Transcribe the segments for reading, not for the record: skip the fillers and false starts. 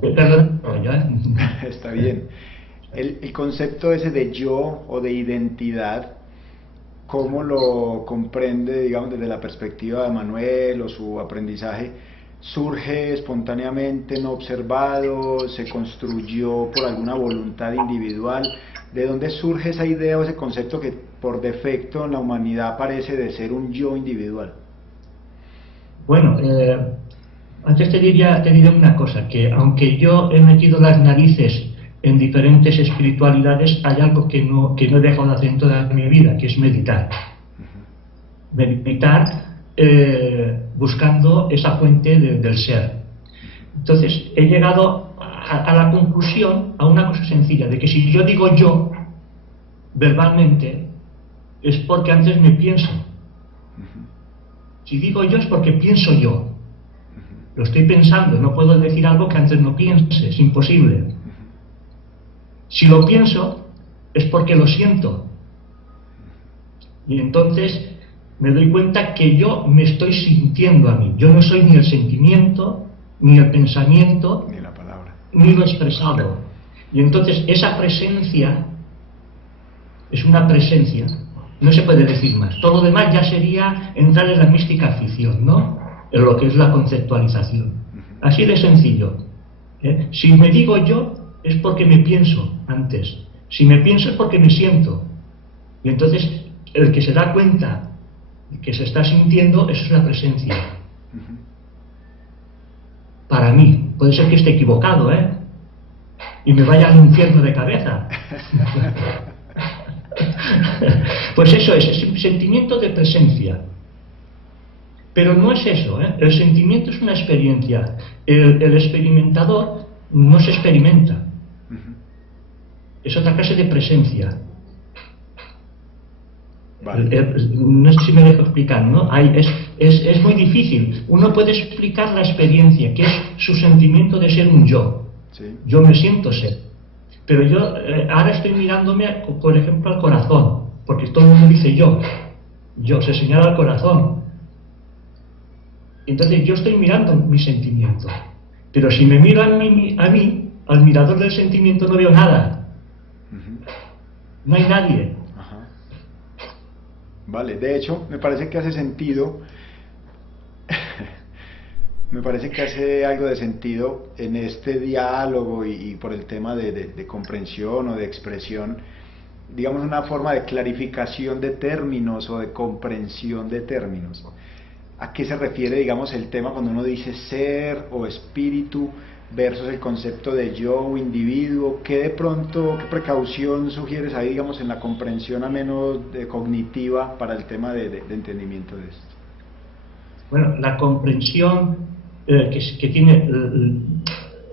Perdón, Está bien. El concepto ese de yo o de identidad, ¿cómo lo comprende, digamos, desde la perspectiva de Manuel o su aprendizaje? ¿Surge espontáneamente, no observado? ¿Se construyó por alguna voluntad individual? ¿De dónde surge esa idea o ese concepto que por defecto en la humanidad parece de ser un yo individual? Bueno, antes te diría una cosa, que aunque yo he metido las narices en diferentes espiritualidades, hay algo que no he dejado de hacer en toda mi vida, que es meditar. Meditar buscando esa fuente del ser. Entonces, he llegado a la conclusión, a una cosa sencilla, de que si yo digo yo, verbalmente, es porque antes me pienso. Si digo yo es porque pienso yo. Lo estoy pensando, no puedo decir algo que antes no piense, es imposible. Si lo pienso, es porque lo siento. Y entonces me doy cuenta que yo me estoy sintiendo a mí. Yo no soy ni el sentimiento, ni el pensamiento, ni la palabra, ni lo expresado. Y entonces esa presencia es una presencia, no se puede decir más. Todo lo demás ya sería entrar en la mística ficción, ¿no? En lo que es la conceptualización. Así de sencillo. Si me digo yo, es porque me pienso antes. Si me pienso es porque me siento. Y entonces el que se da cuenta que se está sintiendo, eso es la presencia. Para mí, puede ser que esté equivocado, y me vaya al infierno de cabeza. Pues eso es un sentimiento de presencia. Pero no es eso, el sentimiento es una experiencia. El experimentador no se experimenta. Es otra clase de presencia. Vale. No sé si me dejo explicar, ¿no? Es muy difícil. Uno puede explicar la experiencia, que es su sentimiento de ser un yo. Sí. Yo me siento ser. Pero yo ahora estoy mirándome, por ejemplo, al corazón, porque todo el mundo dice yo. Yo, se señala al corazón. Entonces yo estoy mirando mi sentimiento. Pero si me miro a mí, al mirador del sentimiento, no veo nada. No hay nadie. Vale, de hecho, me parece que hace sentido, me parece que hace algo de sentido en este diálogo y por el tema de comprensión o de expresión, digamos una forma de clarificación de términos o de comprensión de términos. ¿A qué se refiere, digamos, el tema cuando uno dice ser o espíritu versus el concepto de yo o individuo? ¿Qué de pronto, qué precaución sugieres ahí, digamos, en la comprensión a menos cognitiva para el tema de entendimiento de esto? Bueno, la comprensión que tiene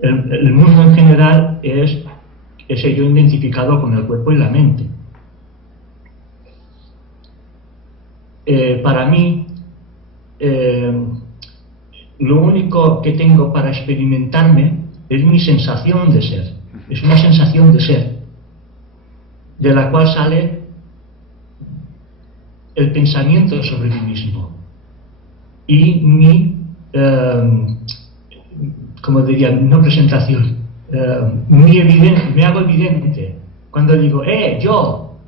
el mundo en general es ese yo identificado con el cuerpo y la mente. Para mí, lo único que tengo para experimentarme es mi sensación de ser. Es una sensación de ser, de la cual sale el pensamiento sobre mí mismo y mi, como diría, no presentación, me hago evidente cuando digo, yo,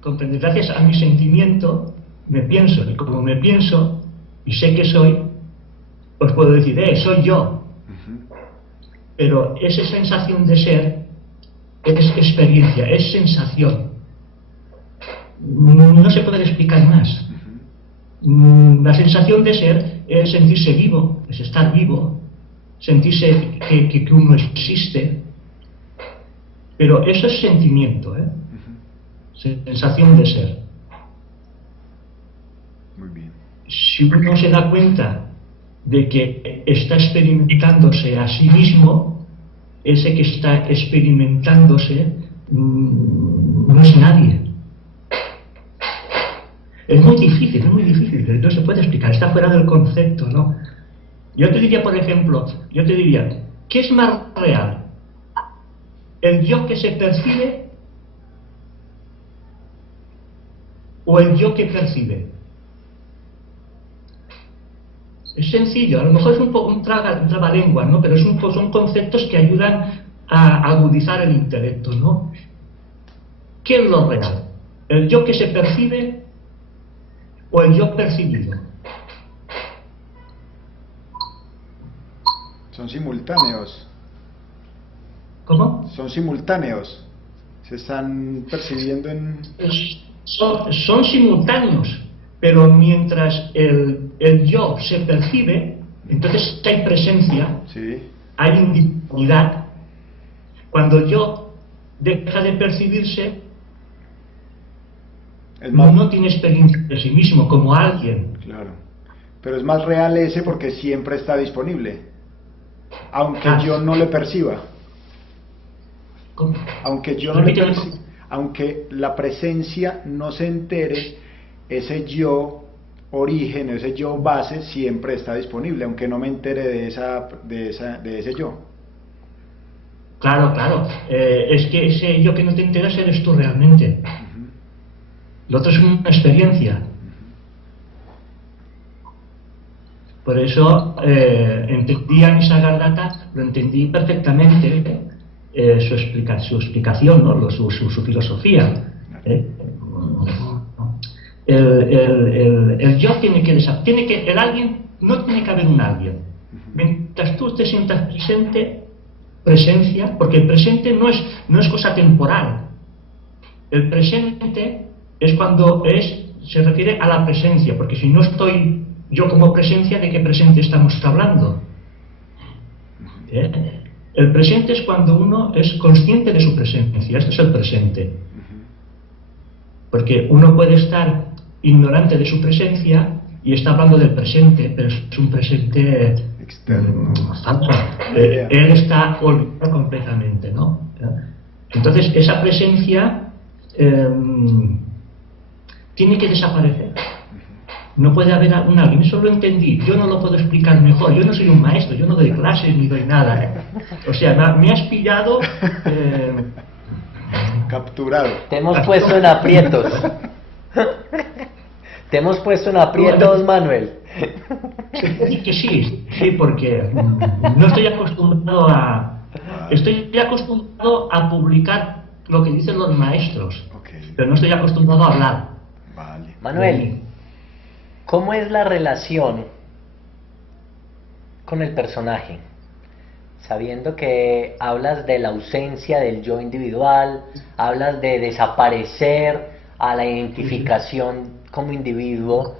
comprende, gracias a mi sentimiento me pienso, y como me pienso y sé que soy, os puedo decir, soy yo. Pero esa sensación de ser es experiencia, es sensación. No se puede explicar más. La sensación de ser es sentirse vivo, es estar vivo, sentirse que uno existe. Pero eso es sentimiento, sensación de ser. Muy bien. Si uno se da cuenta de que está experimentándose a sí mismo, ese que está experimentándose no es nadie. Es muy difícil, no se puede explicar, está fuera del concepto, ¿no? Yo te diría, por ejemplo, ¿qué es más real? ¿El yo que se percibe o el yo que percibe? Es sencillo, a lo mejor es un poco un trabalengua, ¿no? Pero son conceptos que ayudan a agudizar el intelecto, ¿no? ¿Qué es lo real? ¿El yo que se percibe o el yo percibido? Son simultáneos. ¿Cómo? Son simultáneos. Se están percibiendo en... Son simultáneos, pero mientras el yo se percibe, entonces hay presencia, Sí. hay individualidad. Cuando el yo deja de percibirse, Es más... uno tiene experiencia de sí mismo como alguien. Claro. Pero es más real ese porque siempre está disponible. Aunque yo no le perciba. ¿Cómo? Aunque yo no le Repíteme. perciba. Aunque la presencia no se entere, ese yo origen, ese yo base siempre está disponible, aunque no me entere de ese yo. Claro, claro. Es que ese yo que no te enteras eres tú realmente. Lo otro es una experiencia. Por eso entendí a Nisargadatta, lo entendí perfectamente, su explicación, ¿no? su filosofía. El yo tiene que el alguien, no tiene que haber un alguien. Mientras tú te sientas presente, presencia, porque el presente no es cosa temporal. El presente es cuando se refiere a la presencia, porque si no estoy yo como presencia, ¿de qué presente estamos hablando? El presente es cuando uno es consciente de su presencia, esto es el presente. Porque uno puede estar ignorante de su presencia y está hablando del presente, pero es un presente externo. Falso. Él está olvidado completamente, ¿no? Entonces, esa presencia tiene que desaparecer. No puede haber un alguien, eso lo entendí, yo no lo puedo explicar mejor, yo no soy un maestro, yo no doy clases ni doy nada. O sea, me has pillado... Capturado. Te hemos puesto en aprietos. Te hemos puesto en aprietos, Manuel. Sí, que sí, porque no estoy acostumbrado a... Estoy acostumbrado a publicar lo que dicen los maestros, pero no estoy acostumbrado a hablar. Vale. Manuel, ¿cómo es la relación con el personaje? Sabiendo que hablas de la ausencia del yo individual, hablas de desaparecer a la identificación como individuo,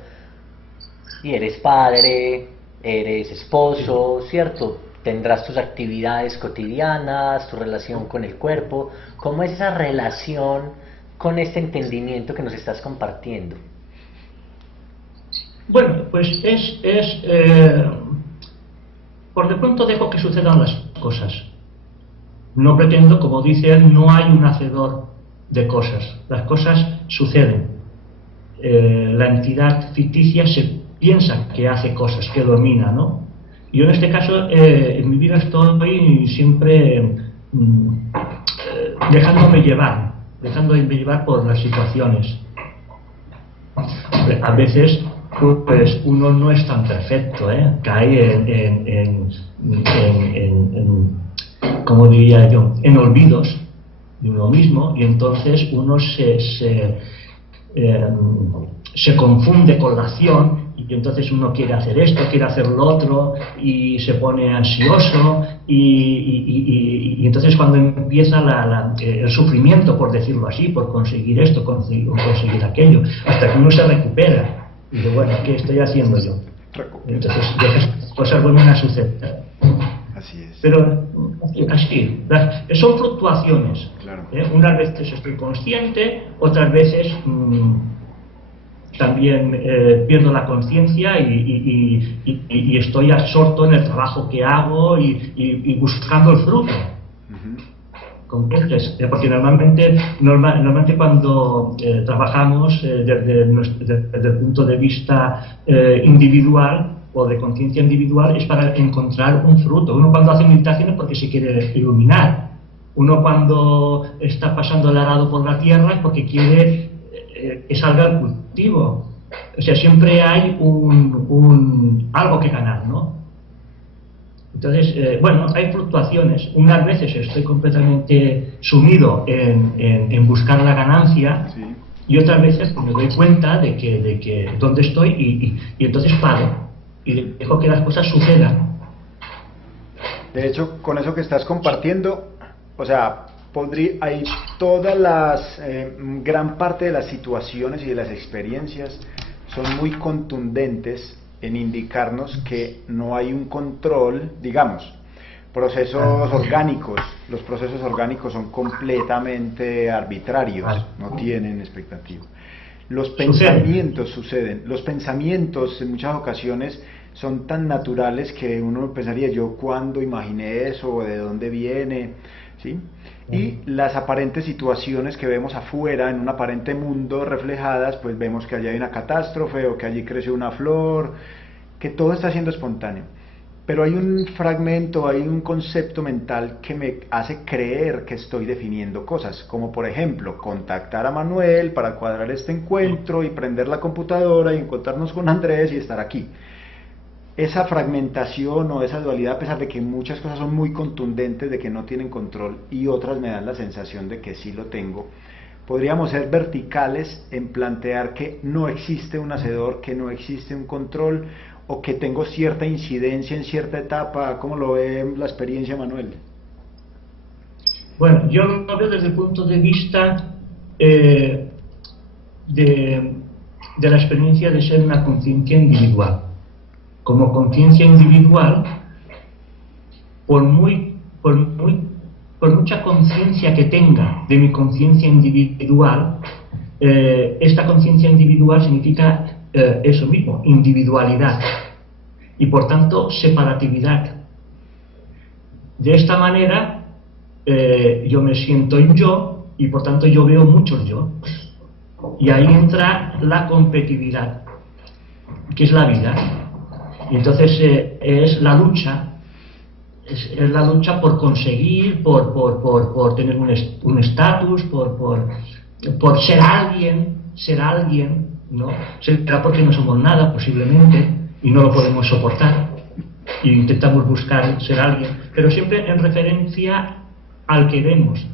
y eres padre, eres esposo, ¿cierto? Tendrás tus actividades cotidianas, tu relación con el cuerpo. ¿Cómo es esa relación con este entendimiento que nos estás compartiendo? Bueno, pues por de pronto dejo que sucedan las cosas. No pretendo, como dicen, no hay un hacedor de cosas. Las cosas suceden. La entidad ficticia se piensa que hace cosas, que domina, ¿no? Yo en este caso, en mi vida estoy siempre dejándome llevar por las situaciones. A veces pues uno no es tan perfecto, cae como diría yo, en olvidos de uno mismo, y entonces uno se confunde con la acción, y entonces uno quiere hacer esto, quiere hacer lo otro, y se pone ansioso, y entonces cuando empieza el sufrimiento, por decirlo así, por conseguir esto, conseguir aquello, hasta que uno se recupera. Y dice, bueno, ¿qué estoy haciendo yo? Entonces, las cosas vuelven a suceder. Así es. Pero, así, son fluctuaciones. Claro. Unas veces estoy consciente, otras veces también pierdo la conciencia y estoy absorto en el trabajo que hago y buscando el fruto. ¿Comprendes? Porque normalmente cuando trabajamos desde el punto de vista individual o de conciencia individual es para encontrar un fruto. Uno cuando hace meditación es porque se quiere iluminar. Uno cuando está pasando el arado por la tierra es porque quiere que salga el cultivo. O sea, siempre hay algo que ganar, ¿no? Entonces, bueno, hay fluctuaciones. Unas veces estoy completamente sumido en buscar la ganancia, Sí. y otras veces pues, me doy cuenta de que dónde estoy y entonces paro y dejo que las cosas sucedan. De hecho, con eso que estás compartiendo, o sea, hay todas las, gran parte de las situaciones y de las experiencias son muy contundentes en indicarnos que no hay un control, digamos, procesos orgánicos. Los procesos orgánicos son completamente arbitrarios, no tienen expectativa. Los pensamientos suceden, los pensamientos en muchas ocasiones son tan naturales que uno pensaría, yo cuándo imaginé eso, o de dónde viene, ¿sí? Y las aparentes situaciones que vemos afuera, en un aparente mundo reflejadas, pues vemos que allí hay una catástrofe, o que allí creció una flor, que todo está siendo espontáneo. Pero hay un fragmento, hay un concepto mental que me hace creer que estoy definiendo cosas, como por ejemplo, contactar a Manuel para cuadrar este encuentro y prender la computadora y encontrarnos con Andrés y estar aquí. Esa fragmentación o esa dualidad, a pesar de que muchas cosas son muy contundentes, de que no tienen control, y otras me dan la sensación de que sí lo tengo, podríamos ser verticales en plantear que no existe un hacedor, que no existe un control, o que tengo cierta incidencia en cierta etapa. ¿Cómo lo ve la experiencia, Manuel? Bueno, yo lo veo desde el punto de vista de la experiencia de ser una conciencia individual. Como conciencia individual, por mucha conciencia que tenga de mi conciencia individual, esta conciencia individual significa eso mismo, individualidad, y por tanto separatividad. De esta manera yo me siento yo, y por tanto yo veo muchos yo, y ahí entra la competitividad, que es la vida. Y entonces es la lucha, es la lucha por conseguir, por tener un estatus, por ser alguien, ¿no? Será porque no somos nada, posiblemente, y no lo podemos soportar, e intentamos buscar ser alguien, pero siempre en referencia al que vemos.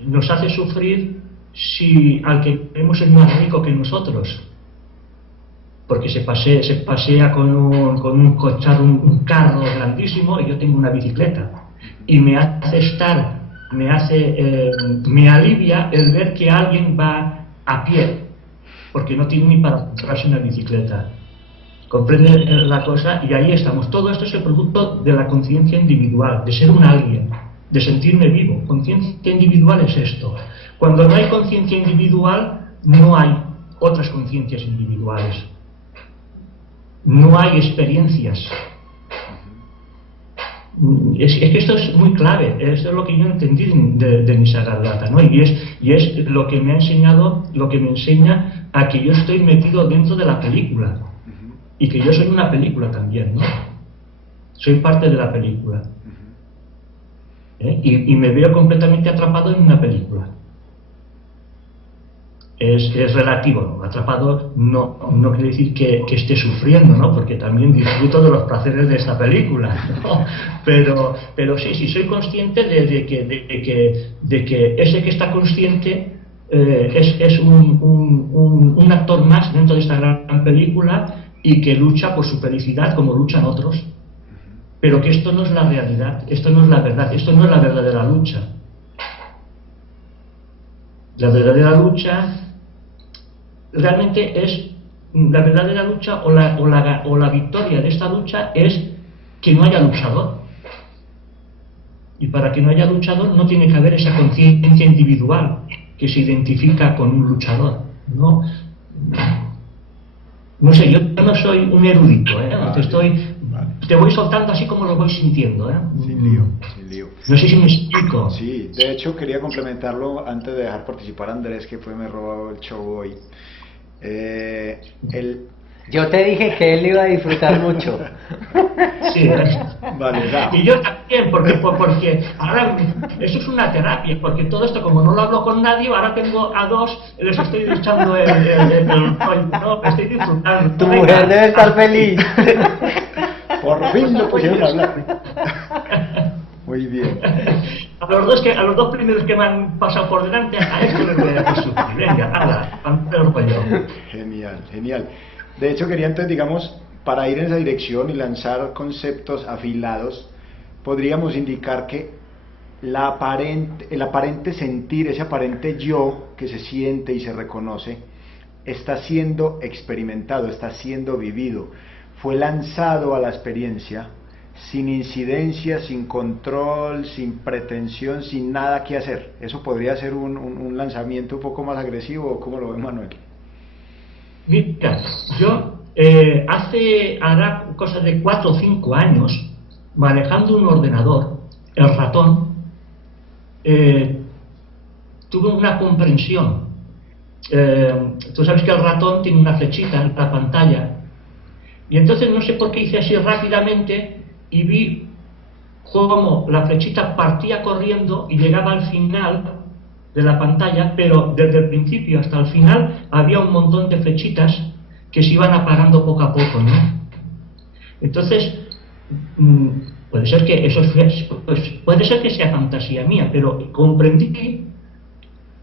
Nos hace sufrir si al que vemos es más rico que nosotros, porque se pasea con un cochado, un carro grandísimo, y yo tengo una bicicleta, y me alivia el ver que alguien va a pie, porque no tiene ni para comprarse una bicicleta. Comprende la cosa, y ahí estamos. Todo esto es el producto de la conciencia individual, de ser un alguien, de sentirme vivo. Conciencia individual es esto. Cuando no hay conciencia individual, no hay otras conciencias individuales. No hay experiencias. Es que esto es muy clave. Esto es lo que yo entendí de Nisargadatta, ¿no? Y es lo que me ha enseñado, lo que me enseña a que yo estoy metido dentro de la película, y que yo soy una película también, ¿no? Soy parte de la película, y me veo completamente atrapado en una película. Es relativo, ¿no? Atrapado no quiere decir que esté sufriendo, ¿no? Porque también disfruto de los placeres de esta película, ¿no? Pero sí soy consciente de que ese que está consciente es un actor más dentro de esta gran película, y que lucha por su felicidad como luchan otros, pero que esto no es la realidad, esto no es la verdad, esto no es la verdadera lucha. La verdadera lucha realmente es, la verdadera lucha o la victoria de esta lucha es que no haya luchador. Y para que no haya luchador no tiene que haber esa conciencia individual que se identifica con un luchador, ¿no? No sé, yo no soy un erudito, ¿eh? Te voy soltando así como lo voy sintiendo, ¿eh? Sin lío. No sé si me explico. Sí, de hecho quería complementarlo antes de dejar participar a Andrés, que me robó el show hoy. Yo te dije que él iba a disfrutar mucho. Sí, Vale, ya. y yo también, porque ahora eso es una terapia, porque todo esto, como no lo hablo con nadie, ahora tengo a dos, les estoy echando el no, estoy disfrutando. Tu mujer debe estar feliz. Por fin lo pusieron a hablar. Muy bien. A los dos primeros que me han pasado por delante, a esto les voy a decir sufrir. Venga, hala, panteón yo. Genial, genial. De hecho, quería entonces, digamos, para ir en esa dirección y lanzar conceptos afilados, podríamos indicar que el aparente sentir, ese aparente yo que se siente y se reconoce, está siendo experimentado, está siendo vivido. Fue lanzado a la experiencia sin incidencia, sin control, sin pretensión, sin nada que hacer. ¿Eso podría ser un lanzamiento un poco más agresivo o cómo lo ve Manuel? Mira, yo hará cosa de 4 o 5 años, manejando un ordenador, el ratón, tuve una comprensión. Tú sabes que el ratón tiene una flechita en la pantalla, y entonces no sé por qué hice así rápidamente y vi cómo la flechita partía corriendo y llegaba al final de la pantalla, pero desde el principio hasta el final había un montón de flechitas que se iban apagando poco a poco, ¿no? Entonces, puede ser que eso puede ser que sea fantasía mía, pero comprendí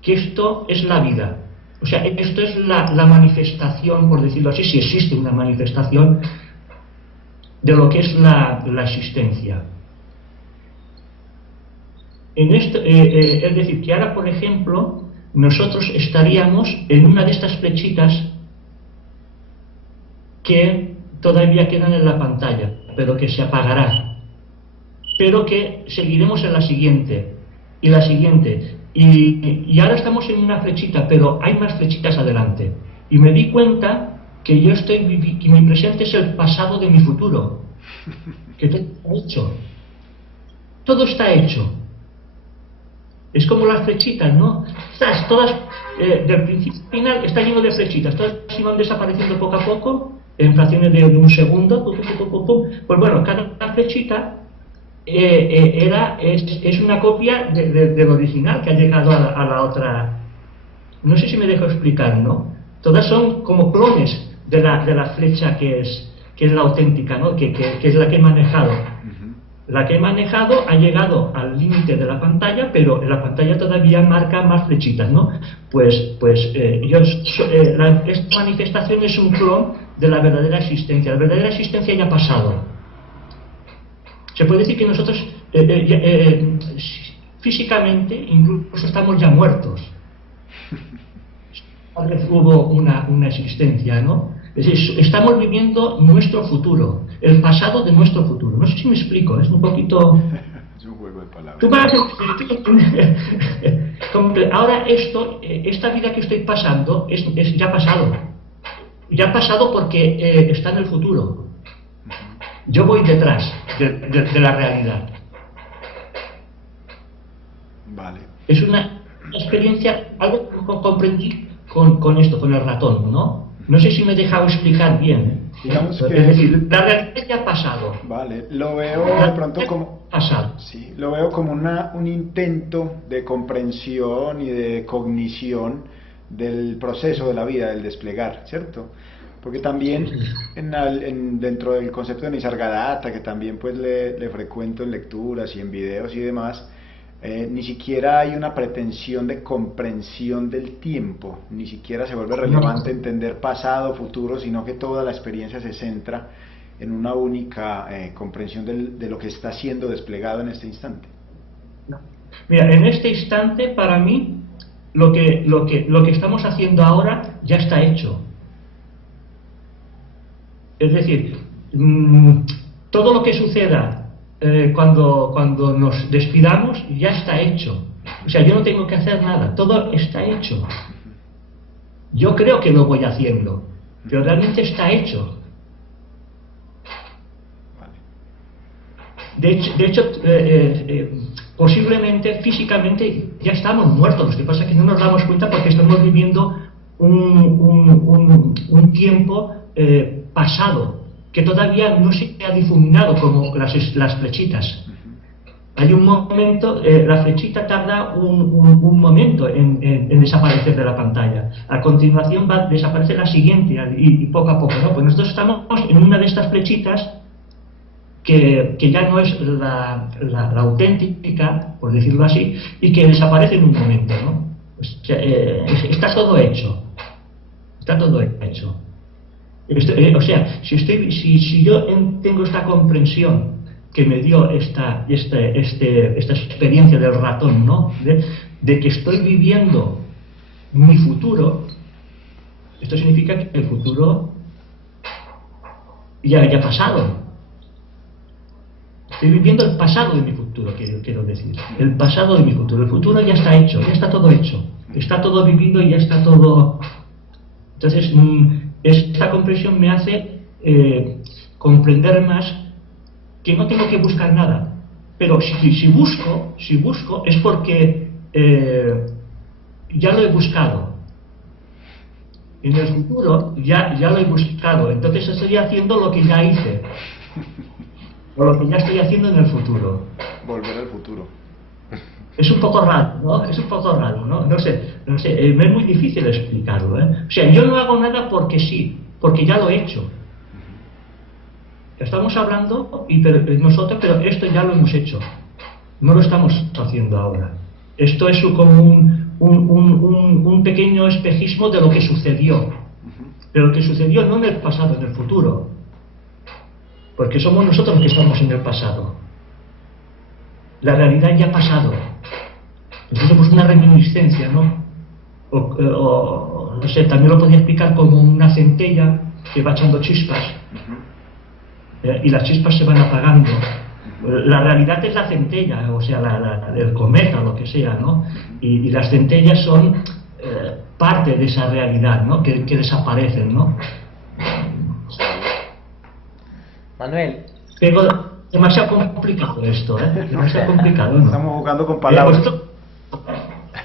que esto es la vida. O sea, esto es la manifestación, por decirlo así, si existe una manifestación de lo que es la existencia. En esto, es decir, que ahora, por ejemplo, nosotros estaríamos en una de estas flechitas que todavía quedan en la pantalla, pero que se apagará, pero que seguiremos en la siguiente, y la siguiente, y ahora estamos en una flechita, pero hay más flechitas adelante, y me di cuenta que yo que mi presente es el pasado de mi futuro, que todo está hecho, todo está hecho. Es como las flechitas, ¿no? Todas, del principio al final, está lleno de flechitas, todas se van desapareciendo poco a poco, en fracciones de un segundo, pues bueno, cada flechita es una copia del original que ha llegado a la otra. No sé si me dejo explicar, ¿no? Todas son como clones de la flecha que es la auténtica, ¿no? Que es la que he manejado. La que he manejado ha llegado al límite de la pantalla, pero en la pantalla todavía marca más flechitas, ¿no? Esta manifestación es un clon de la verdadera existencia. La verdadera existencia ya ha pasado. Se puede decir que nosotros físicamente incluso estamos ya muertos. Tal vez hubo una existencia, ¿no? Es decir, estamos viviendo nuestro futuro, el pasado de nuestro futuro. No sé si me explico, es un poquito... Es un juego de palabras. Ahora esta vida que estoy pasando es ya pasado. Ya ha pasado porque está en el futuro. Yo voy detrás de la realidad. Vale. Es una experiencia, algo que comprendí con esto, con el ratón, ¿no? No sé si me he dejado explicar bien. Digamos que... Es decir, la realidad ya ha pasado. Vale, lo veo de pronto como... Pasado. Sí, lo veo como un intento de comprensión y de cognición del proceso de la vida, del desplegar, ¿cierto? Porque también dentro del concepto de Nisargadatta, que también pues le frecuento en lecturas y en videos y demás, ni siquiera hay una pretensión de comprensión del tiempo, ni siquiera se vuelve relevante entender pasado, futuro, sino que toda la experiencia se centra en una única comprensión de lo que está siendo desplegado en este instante. Mira, en este instante, para mí, lo que estamos haciendo ahora ya está hecho. Es decir, todo lo que suceda cuando nos despidamos ya está hecho. O sea, yo no tengo que hacer nada, todo está hecho. Yo creo que lo voy haciendo, pero realmente está hecho. De hecho, posiblemente físicamente ya estamos muertos. Lo que pasa es que no nos damos cuenta porque estamos viviendo un tiempo pasado que todavía no se ha difuminado como las flechitas. Hay un momento, la flechita tarda un momento en desaparecer de la pantalla. A continuación va a desaparecer la siguiente y poco a poco, ¿no? Pues nosotros estamos en una de estas flechitas que ya no es la auténtica, por decirlo así, y que desaparece en un momento, ¿no? Pues, está todo hecho. Está todo hecho. O sea, si yo tengo esta comprensión que me dio esta experiencia del ratón, ¿no? De que estoy viviendo mi futuro, esto significa que el futuro ya ha pasado. Estoy viviendo el pasado de mi futuro, quiero decir. El pasado de mi futuro. El futuro ya está hecho, ya está todo hecho. Está todo vivido y ya está todo... Entonces, esta comprensión me hace comprender más que no tengo que buscar nada. Pero si busco es porque ya lo he buscado. En el futuro ya lo he buscado. Entonces estoy haciendo lo que ya hice. O lo que ya estoy haciendo en el futuro. Volver al futuro. Es un poco raro, ¿no? Es un poco raro, ¿no? No sé, es muy difícil explicarlo, ¿eh? O sea, yo no hago nada porque sí, porque ya lo he hecho. Estamos hablando, nosotros, pero esto ya lo hemos hecho. No lo estamos haciendo ahora. Esto es como un pequeño espejismo de lo que sucedió. De lo que sucedió no en el pasado, en el futuro. Porque somos nosotros los que estamos en el pasado. La realidad ya ha pasado. Entonces somos una reminiscencia, ¿no? O no sé, también lo podría explicar como una centella que va echando chispas. Y las chispas se van apagando. La realidad es la centella, o sea, el cometa o lo que sea, ¿no? Y las centellas son parte de esa realidad, ¿no? Que desaparecen, ¿no? Manuel. Pero demasiado complicado esto, ¿eh? Demasiado complicado, ¿no? Estamos jugando con palabras.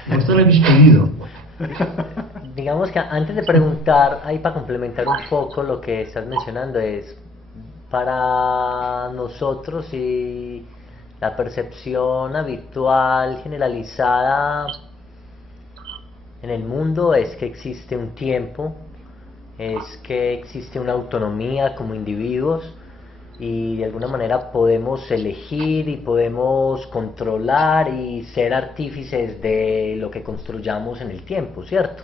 Vosotros lo habéis pedido. Digamos que antes de preguntar, ahí para complementar un poco lo que estás mencionando, es para nosotros y la percepción habitual, generalizada en el mundo es que existe un tiempo, es que existe una autonomía como individuos y de alguna manera podemos elegir y podemos controlar y ser artífices de lo que construyamos en el tiempo, ¿cierto?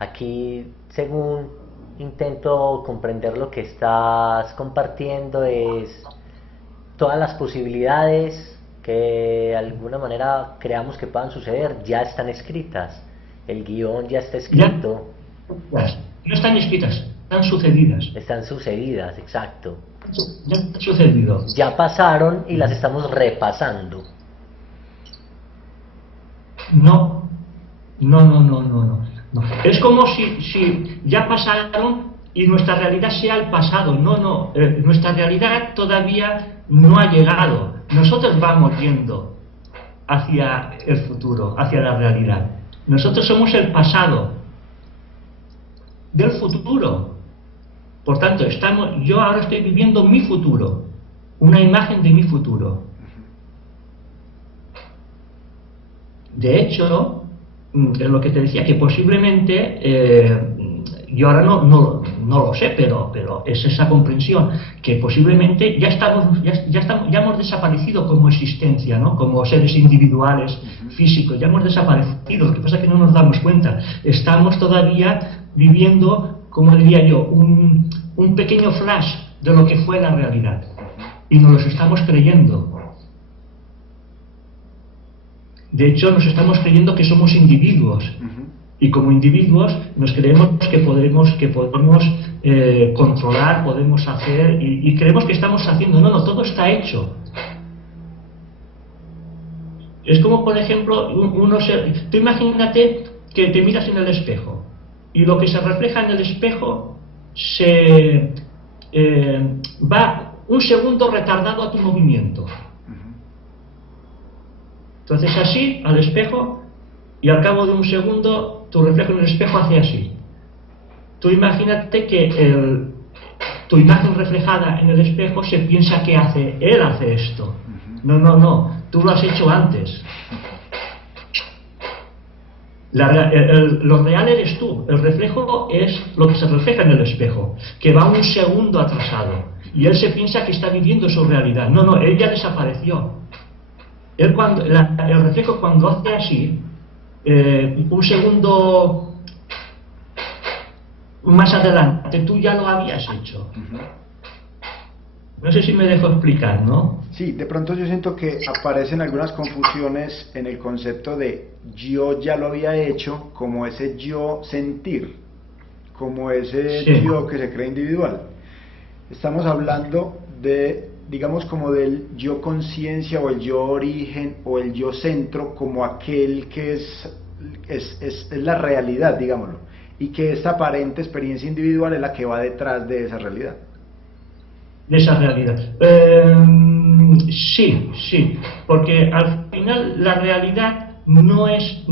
Aquí, según intento comprender lo que estás compartiendo, es todas las posibilidades que de alguna manera creamos que puedan suceder ya están escritas, el guión ya está escrito. No están escritas, están sucedidas. Están sucedidas, exacto. Ya han sucedido. Ya pasaron y las estamos repasando. No. Es como si ya pasaron y nuestra realidad sea el pasado. No. Nuestra realidad todavía no ha llegado. Nosotros vamos yendo hacia el futuro, hacia la realidad. Nosotros somos el pasado del futuro. Por tanto, yo ahora estoy viviendo mi futuro, una imagen de mi futuro. De hecho, es lo que te decía, que posiblemente, yo ahora no lo sé, pero es esa comprensión, que posiblemente ya hemos desaparecido como existencia, ¿no? Como seres individuales, físicos, ya hemos desaparecido, lo que pasa es que no nos damos cuenta. Estamos todavía viviendo, como diría yo, un pequeño flash de lo que fue la realidad, y nos los estamos creyendo. De hecho, nos estamos creyendo que somos individuos, y como individuos nos creemos que podemos controlar, podemos hacer, y creemos que estamos haciendo. No, todo está hecho. Es como, por ejemplo, tú imagínate que te miras en el espejo, y lo que se refleja en el espejo va un segundo retardado a tu movimiento. Entonces así, al espejo, y al cabo de un segundo, tu reflejo en el espejo hace así. Tú imagínate que tu imagen reflejada en el espejo se piensa que él hace esto. No, no, no, tú lo has hecho antes. Lo real eres tú, el reflejo es lo que se refleja en el espejo, que va un segundo atrasado, y él se piensa que está viviendo su realidad. No, no, él ya desapareció. El reflejo cuando hace así, un segundo más adelante, tú ya lo habías hecho. No sé si me dejo explicar, ¿no? Sí, de pronto yo siento que aparecen algunas confusiones en el concepto de yo ya lo había hecho, como ese yo sentir, como ese Sí. yo que se cree individual. Estamos hablando de, digamos, como del yo conciencia o el yo origen o el yo centro, como aquel que es la realidad, digámoslo, y que esta aparente experiencia individual es la que va detrás de esa realidad. De esa realidad. Sí, sí, porque al final la realidad no es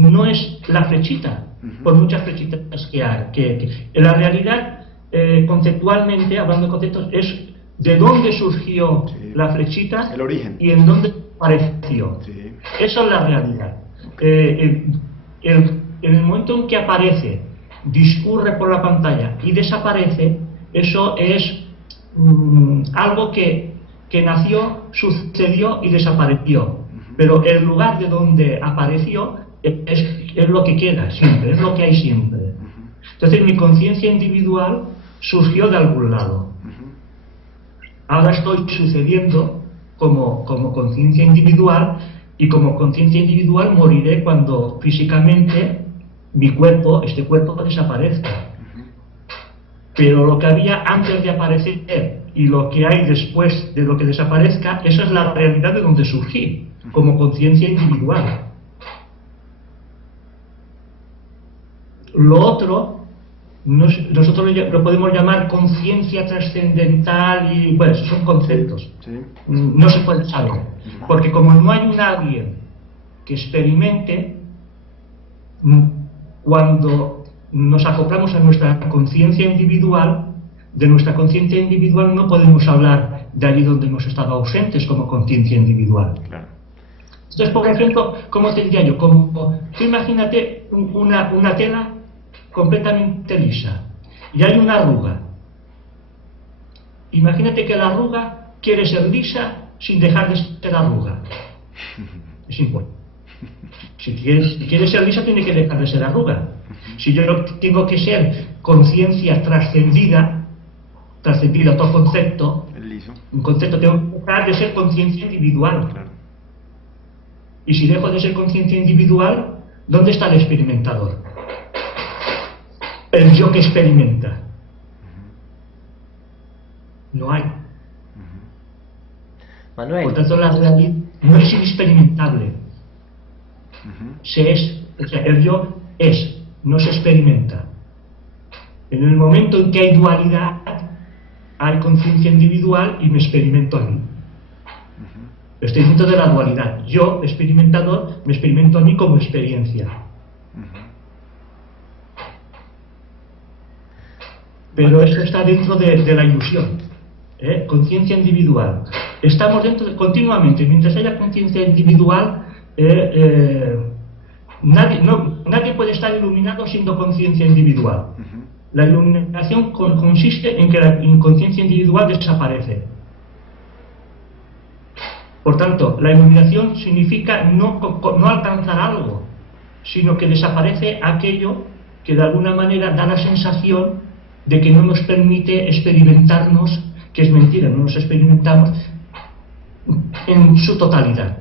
la flechita, por muchas flechitas que hay. La realidad, conceptualmente, hablando de conceptos, es de dónde surgió Sí. la flechita, El origen. y en dónde apareció. Sí. Eso es la realidad. En el momento en que aparece, discurre por la pantalla y desaparece, eso es algo que nació, sucedió y desapareció. Pero el lugar de donde apareció es lo que queda siempre, es lo que hay siempre. Entonces mi conciencia individual surgió de algún lado. Ahora estoy sucediendo como conciencia individual, y como conciencia individual moriré cuando físicamente mi cuerpo, este cuerpo, desaparezca. Pero lo que había antes de aparecer y lo que hay después de lo que desaparezca, esa es la realidad de donde surgí, como conciencia individual. Lo otro, nosotros lo podemos llamar conciencia trascendental, y bueno, esos son conceptos. Sí. No se puede saber, porque como no hay un alguien que experimente, cuando nos acoplamos a nuestra conciencia individual, de nuestra conciencia individual no podemos hablar de allí donde hemos estado ausentes como conciencia individual. Claro. Entonces, por ejemplo, ¿cómo te diría yo? Como, tú imagínate una tela completamente lisa y hay una arruga. Imagínate que la arruga quiere ser lisa sin dejar de ser arruga. Es imposible. Si quiere ser lisa, tiene que dejar de ser arruga. Si yo tengo que ser conciencia trascendida todo concepto, El liso. un concepto, tengo que dejar de ser conciencia individual. Claro. Y si dejo de ser conciencia individual, ¿dónde está el experimentador? El yo que experimenta. No hay. Manuel, Por tanto, la realidad no es inexperimentable. O sea, el yo es, no se experimenta. En el momento en que hay dualidad, hay conciencia individual y me experimento a mí. Estoy dentro de la dualidad. Yo, experimentador, me experimento a mí como experiencia. Pero eso está dentro de la ilusión. Conciencia individual. Estamos dentro continuamente. Mientras haya conciencia individual, nadie puede estar iluminado siendo conciencia individual. La iluminación consiste en que la inconsciencia individual desaparece. Por tanto, la iluminación significa no alcanzar algo, sino que desaparece aquello que de alguna manera da la sensación de que no nos permite experimentarnos, que es mentira, no nos experimentamos en su totalidad.